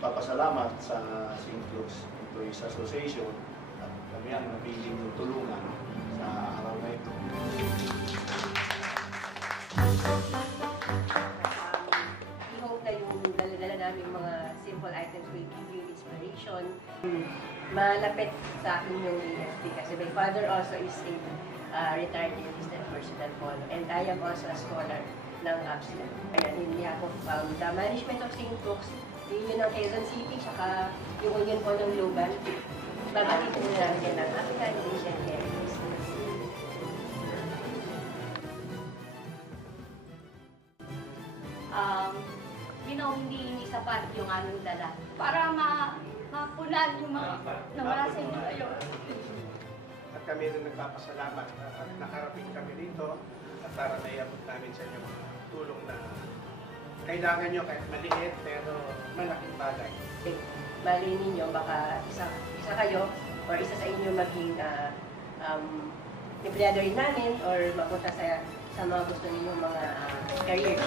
nagpapasalamat sa St. Luke's Employees Association at kami ang napiling tulungan sa araw na ito. We hope na yung dala-dala namin mga simple items will give you inspiration. Malapit sa akin yung AFP kasi my father also is a retired assistant personal polo and I am also a scholar ng APSLA. Ayan, in behalf of the management of St. Luke's, Union ng Quezon City, saka yung Union po ng Loban, babatitin na namin yan ng African Asian Care. Hindi sapat yung aming dala para mapunan yung mga namarasa nyo kayo. At kami rin nagpapasalamat at nakarating kami dito at para naiabot namin sa inyo mga tulong na kailangan nyo kahit maliit pero malaking bagay. Bali ninyo, baka isa kayo or isa sa inyo maging empleyado rin namin or mapunta sa mga gusto ninyong mga career.